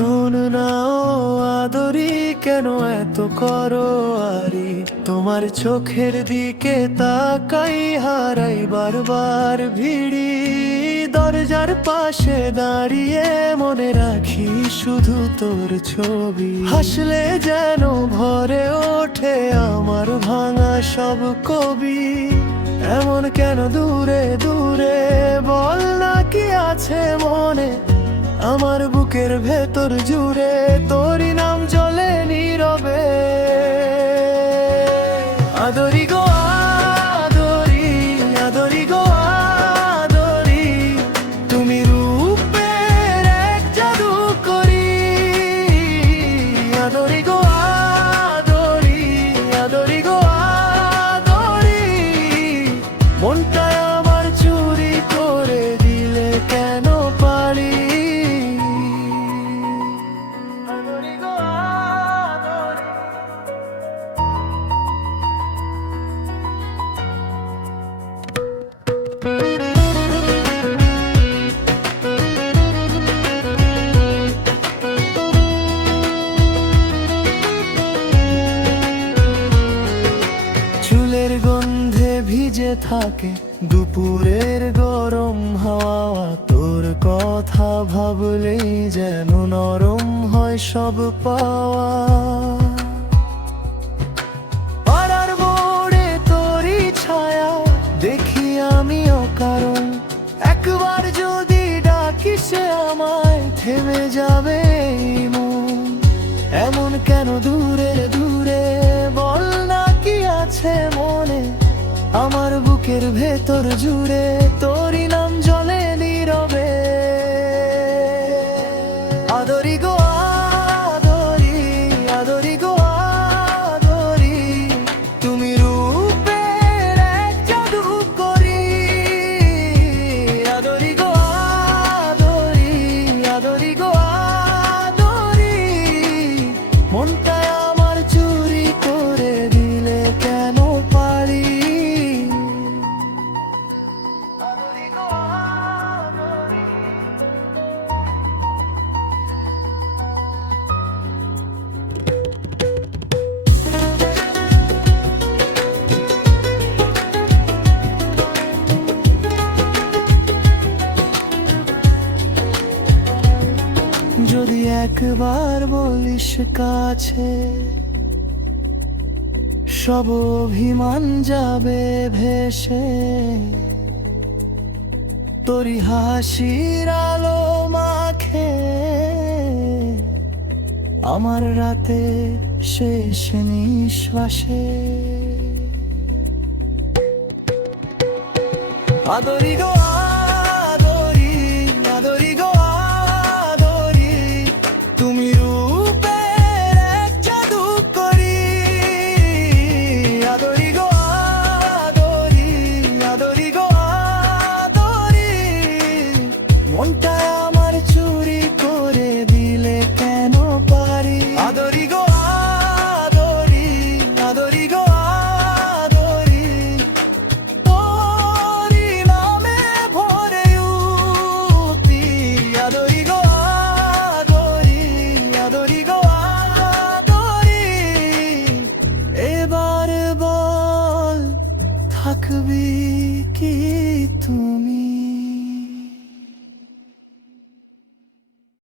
শোন না ও আদরি, কেন এত করো আরি? তোমার চোখের দিকে তাকাই, হারাই বারবার ভিড়ি। দরজার পাশে দাঁড়িয়ে মনে রাখি শুধু তোর ছবি। হাসলে যেন ভরে ওঠে আমার ভাঙা সব কবি। এমন কেন দূরে দূরে, বল না কি আছে মনে? আমার বুকের ভেতর জুড়ে তোরই নাম জ্বলে নীরবে। আদরি গো আদরি, আদরি গো আদরি, তুমি রূপের এক জাদু করি। আদরি গো আদরি, আদরি গো আদরি, মনটা আমার চুরি করে দিলে কেন পারি? চুলের গন্ধে ভিজে থাকে দুপুরের গরম হাওয়া। তোর কথা ভাবলেই যেন নরম হয় সব পাওয়া। পাড়ার মোড়ে তোরই ছায়া দেখি আমি অকারণ। একবার যদি ডাকিস আমায়, থেমে যাবে এই মন। এমন কেন দূরে দূরে, বল না কি আছে মনে? আমার বুকের ভেতর জুড়ে তোরই নাম জ্বলে নীরবে। আদরি গো আদরি, আদরি গো আদরি, তুমি রূপের এক জাদু করি। আদরি গো আদরি, আদরি গো আদরি, মনটা আমার চুরি করে দিলে কেন পারি? আদরি গো আদরি। যদি একবার বলিস কাছে, সব অভিমান যাবে ভেসে। তোরি হাসির আলো মাখে আমার রাতে শেষ নিঃশ্বাসে। আদরি গো আদরি, আদরি গো আদরি, তুমি রূপের এক জাদু করি। আদরি গো আদরি, আদরি গো আদরি, মনটা আমার চুরি করে দিলে কেন পারি? আদরি গো আদরি, আদরি গো আদরি, তোরি নামে ভরে উঠি। আদরি গো আদরি, আদরি গো আদরি, এবার বল থাকবি কি তুমি?